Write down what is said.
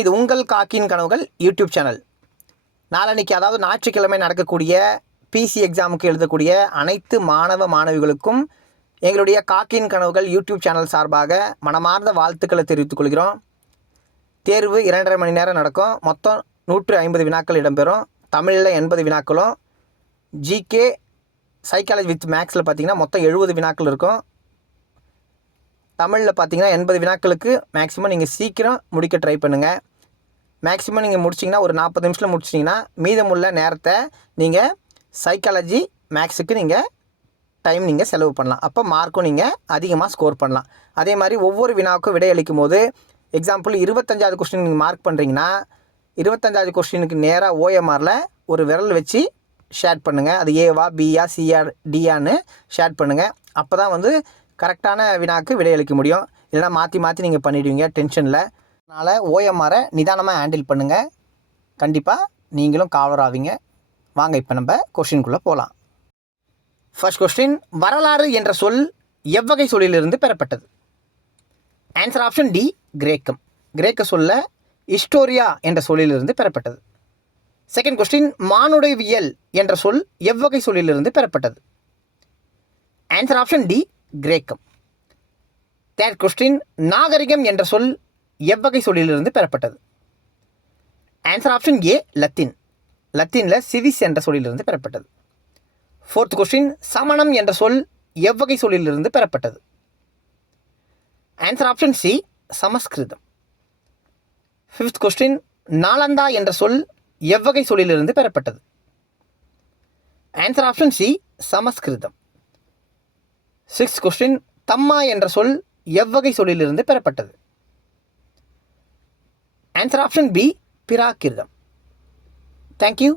வணக்கம். இது உங்கள் காக்கியின் கனவுகள் யூடியூப் சேனல். நாளன்னைக்கு அதாவது ஞாயிற்றுக்கிழமை நடக்கக்கூடிய பிசி எக்ஸாமுக்கு எழுதக்கூடிய அனைத்து மாணவ மாணவிகளுக்கும் எங்களுடைய காக்கியின் கனவுகள் யூடியூப் சேனல் சார்பாக மனமார்ந்த வாழ்த்துக்களை தெரிவித்துக் கொள்கிறோம். தேர்வு 2.5 மணி நேரம் நடக்கும். மொத்தம் 150 வினாக்கள் இடம்பெறும். தமிழில் 80 வினாக்களும், ஜிகே சைக்காலஜி வித் மேக்ஸில் பார்த்திங்கன்னா மொத்தம் 70 வினாக்கள் இருக்கும். தமிழில் பார்த்தீங்கன்னா 80 வினாக்களுக்கு மேக்ஸிமம் நீங்கள் சீக்கிரம் முடிக்க ட்ரை பண்ணுங்கள். மேக்ஸிமம் நீங்கள் முடிச்சிங்கன்னா ஒரு 40 நிமிஷத்தில் முடிச்சிட்டிங்கன்னா மீதமுள்ள நேரத்தை நீங்கள் சைக்காலஜி மேக்ஸுக்கு டைம் செலவு பண்ணலாம். அப்போ மார்க்கும் நீங்கள் அதிகமாக ஸ்கோர் பண்ணலாம். அதே மாதிரி ஒவ்வொரு வினாவுக்கும் விடையளிக்கும் போது எக்ஸாம்பிள் 25வது கொஸ்டின் நீங்கள் மார்க் பண்ணுறீங்கன்னா 25வது கொஸ்டினுக்கு நேராக ஓஎம்ஆரில் ஒரு விரல் வச்சு ஷேட் பண்ணுங்கள். அது ஏவா பியா சிஆ டியான்னு ஷேட் பண்ணுங்கள். அப்போ தான் கரெக்டான வினாக்கு விடையளிக்க முடியும். இல்லைனா மாற்றி நீங்கள் பண்ணிவிடுவீங்க டென்ஷனில். அதனால் ஓஎம்ஆரை நிதானமாக ஹேண்டில் பண்ணுங்கள். கண்டிப்பாக நீங்களும் காவலர் ஆவீங்க. வாங்க இப்போ நம்ம கொஸ்டின்குள்ளே போகலாம். ஃபர்ஸ்ட் கொஸ்டின், வரலாறு என்ற சொல் எவ்வகை சொல்லிலிருந்து பெறப்பட்டது? ஆன்சர் ஆப்ஷன் டி, கிரேக்கம். கிரேக்க சொல்ல ஹிஸ்டோரியா என்ற சொல்லிலிருந்து பெறப்பட்டது. செகண்ட் கொஸ்டின், மானுடவியல் என்ற சொல் எவ்வகை சொல்லிலிருந்து பெறப்பட்டது? ஆன்சர் ஆப்ஷன் டி, கிரேக்கம். தேர்ட் கொஸ்டின், நாகரிகம் என்ற சொல் எவ்வகை சொல்லிலிருந்து பெறப்பட்டது? ஆன்சர் ஆப்ஷன் ஏ, லத்தீன். லத்தீனில் சிவிஸ் என்ற சொல்லிலிருந்து பெறப்பட்டது. ஃபோர்த் கொஸ்டின், சமணம் என்ற சொல் எவ்வகை சொல்லிலிருந்து பெறப்பட்டது? ஆன்சர் ஆப்ஷன் சி, சமஸ்கிருதம். ஃபிஃப்த் கொஸ்டின், நாலந்தா என்ற சொல் எவ்வகை சொல்லிலிருந்து பெறப்பட்டது? ஆன்சர் ஆப்ஷன் சி, சமஸ்கிருதம். சிக்ஸ்த் கொஸ்டின், தம்மா என்ற சொல் எவ்வகை சொல்லிலிருந்து பெறப்பட்டது? ஆன்சர் ஆப்ஷன் பி, பிராகிருதம். தேங்க்யூ.